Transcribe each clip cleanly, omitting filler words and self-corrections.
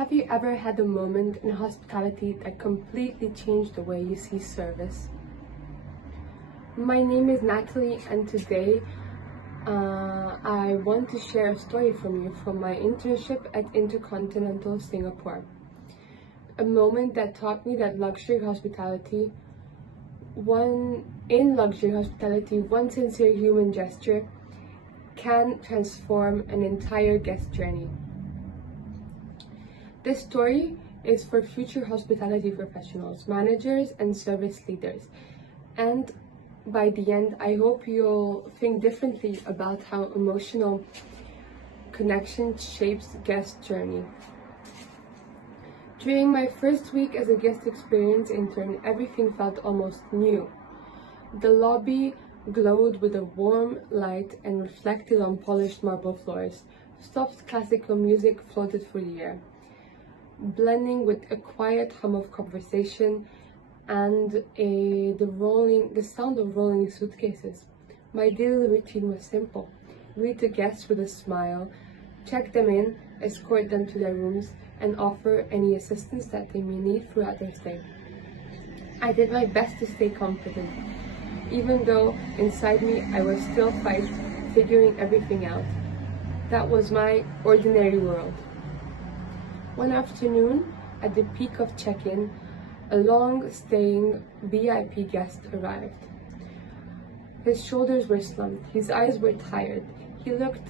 Have you ever had a moment in hospitality that completely changed the way you see service? My name is Natalie, and today I want to share a story from you from my internship at Intercontinental Singapore. A moment that taught me that one sincere human gesture can transform an entire guest journey. This story is for future hospitality professionals, managers, and service leaders. And by the end, I hope you'll think differently about how emotional connection shapes guest journey. During my first week as a guest experience intern, everything felt almost new. The lobby glowed with a warm light and reflected on polished marble floors. Soft classical music floated through the air, blending with a quiet hum of conversation and the sound of rolling suitcases. My daily routine was simple: greet the guests with a smile, check them in, escort them to their rooms, and offer any assistance that they may need throughout their stay. I did my best to stay confident, even though inside me I was still figuring everything out. That was my ordinary world. One afternoon, at the peak of check-in, a long-staying VIP guest arrived. His shoulders were slumped, his eyes were tired. He looked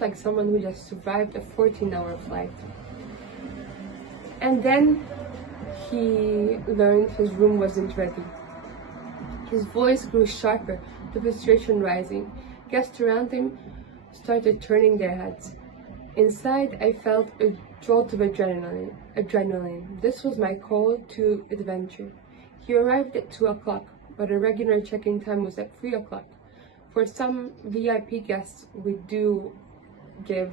like someone who just survived a 14-hour flight. And then he learned his room wasn't ready. His voice grew sharper, the frustration rising. Guests around him started turning their heads. Inside, I felt a jolt of adrenaline. This was my call to adventure. He arrived at 2 o'clock, but a regular check-in time was at 3 o'clock. For some VIP guests, we do give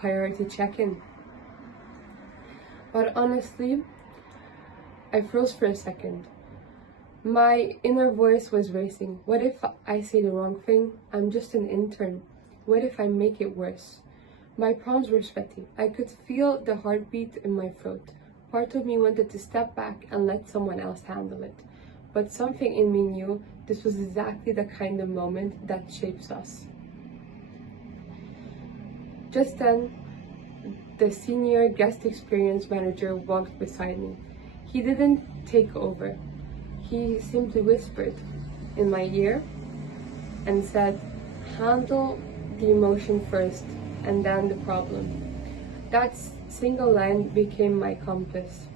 priority check-in. But honestly, I froze for a second. My inner voice was racing. What if I say the wrong thing? I'm just an intern. What if I make it worse? My palms were sweaty. I could feel the heartbeat in my throat. Part of me wanted to step back and let someone else handle it. But something in me knew this was exactly the kind of moment that shapes us. Just then, the senior guest experience manager walked beside me. He didn't take over. He simply whispered in my ear and said, "Handle the emotion first, and then the problem." That single line became my compass.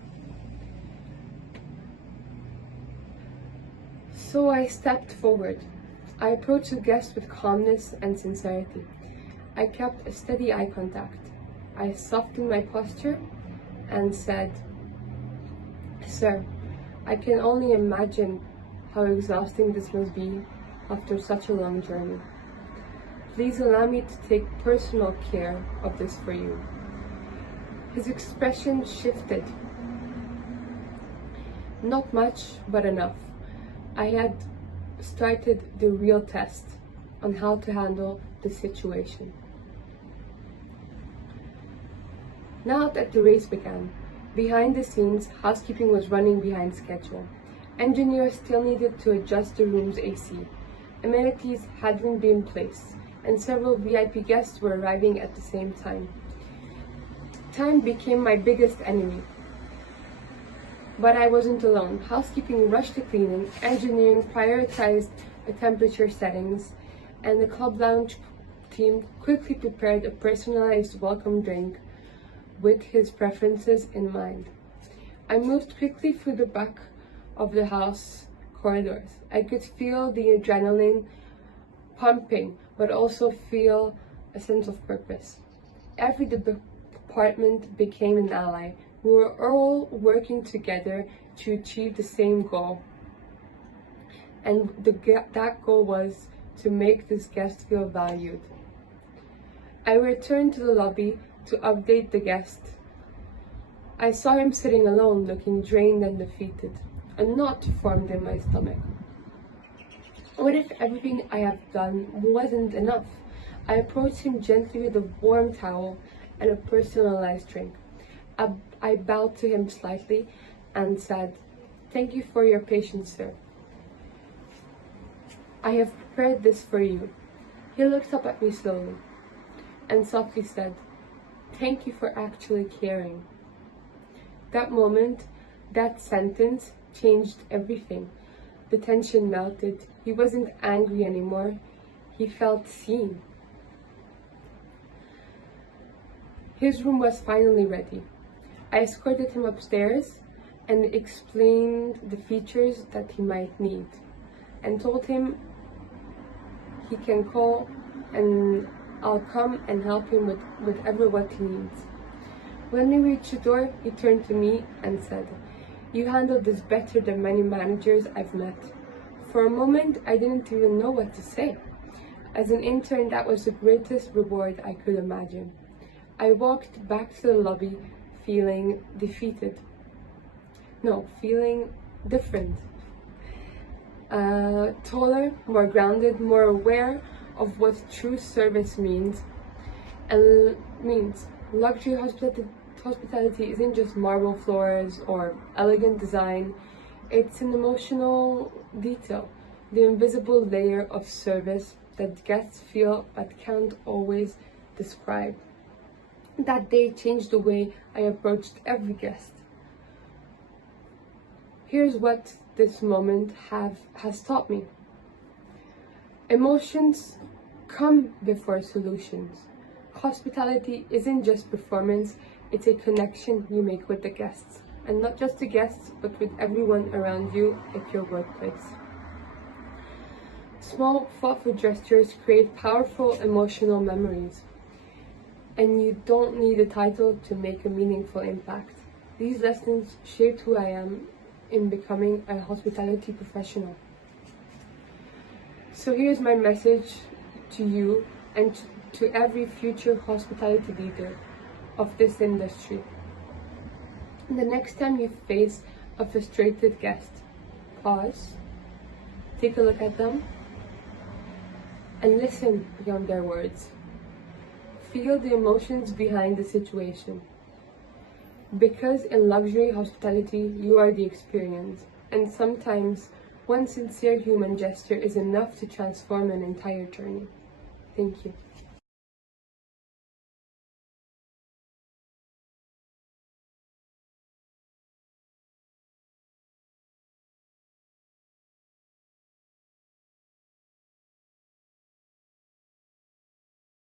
So I stepped forward. I approached the guest with calmness and sincerity. I kept a steady eye contact. I softened my posture and said, "Sir, I can only imagine how exhausting this must be after such a long journey. Please allow me to take personal care of this for you." His expression shifted. Not much, but enough. I had started the real test on how to handle the situation. Now that the race began, behind the scenes, housekeeping was running behind schedule. Engineers still needed to adjust the room's AC. Amenities hadn't been placed, and several VIP guests were arriving at the same time. Time became my biggest enemy. But I wasn't alone. Housekeeping rushed the cleaning, engineering prioritized the temperature settings, and the club lounge team quickly prepared a personalized welcome drink with his preferences in mind. I moved quickly through the back of the house corridors. I could feel the adrenaline pumping, but also feel a sense of purpose. Every department became an ally. We were all working together to achieve the same goal. And that goal was to make this guest feel valued. I returned to the lobby to update the guest. I saw him sitting alone, looking drained and defeated. A knot formed in my stomach. What if everything I have done wasn't enough? I approached him gently with a warm towel and a personalized drink. I bowed to him slightly and said, "Thank you for your patience, sir. I have prepared this for you." He looked up at me slowly and softly said, "Thank you for actually caring." That moment, that sentence changed everything. The tension melted. He wasn't angry anymore. He felt seen. His room was finally ready. I escorted him upstairs and explained the features that he might need, and told him he can call and I'll come and help him with whatever what he needs. When we reached the door, he turned to me and said, "You handled this better than many managers I've met." For a moment, I didn't even know what to say. As an intern, that was the greatest reward I could imagine. I walked back to the lobby feeling defeated. No, feeling different. Taller, more grounded, more aware of what true service means. And means luxury hospitality isn't just marble floors or elegant design. It's an emotional detail, the invisible layer of service that guests feel but can't always describe. That day changed the way I approached every guest. Here's what this moment has taught me. Emotions come before solutions. Hospitality isn't just performance, it's a connection you make with the guests. And not just the guests, but with everyone around you at your workplace. Small, thoughtful gestures create powerful emotional memories. And you don't need a title to make a meaningful impact. These lessons shaped who I am in becoming a hospitality professional. So here's my message to you and to every future hospitality leader of this industry. The next time you face a frustrated guest, pause, take a look at them, and listen beyond their words. Feel the emotions behind the situation. Because in luxury hospitality, you are the experience, and sometimes one sincere human gesture is enough to transform an entire journey. Thank you.